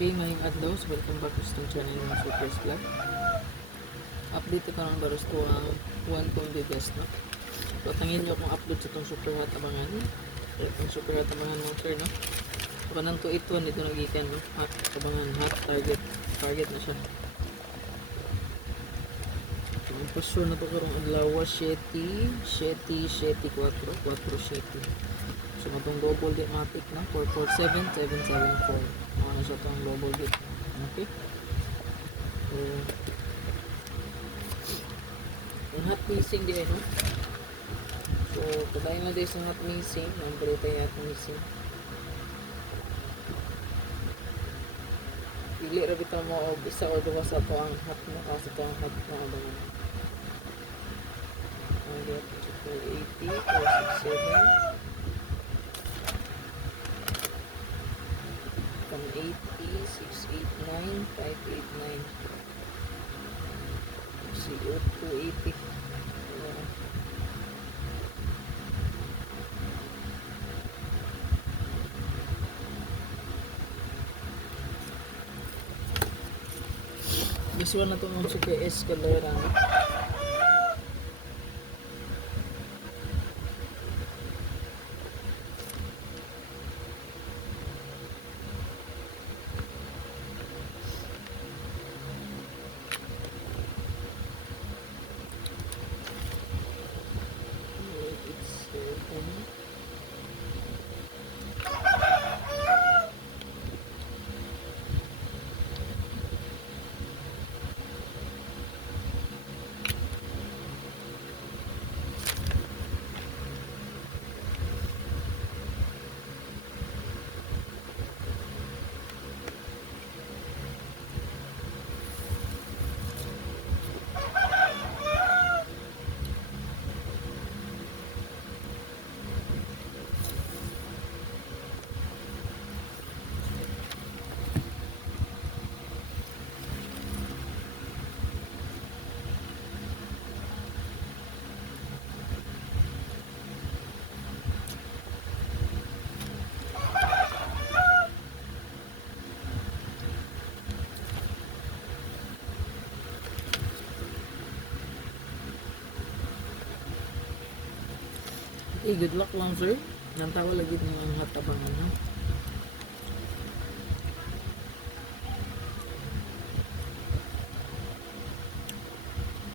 Okay, ngayong adlaw, so welcome back to itong channel ng Super's Vlog. Update ko ng baros ko ang one kong bigas, no? So, tangin nyo kung upload sa itong super hot abangan. Itong super hot abangan ng sir, no? So, kanang 281 dito nagikan, no? Hot abangan, hot target na siya. So, ang pasyon na ito karong adlaw, 7, 4. So, matong global date matic na 447774. Ano siya itong global date. Okay. So, yung hot missing di no? So, padayon na din sa hot missing. Number tayo hot missing. Pili ra bitaw mo og isa or duha sa to ang hot mo sa to ang hot na abangan. Ang get 480 467 180 689 589 CO 280. This one na ito ng Super Escalera, no? Okay, good luck lang sir. Nantawa lagi ng hot abangan, no?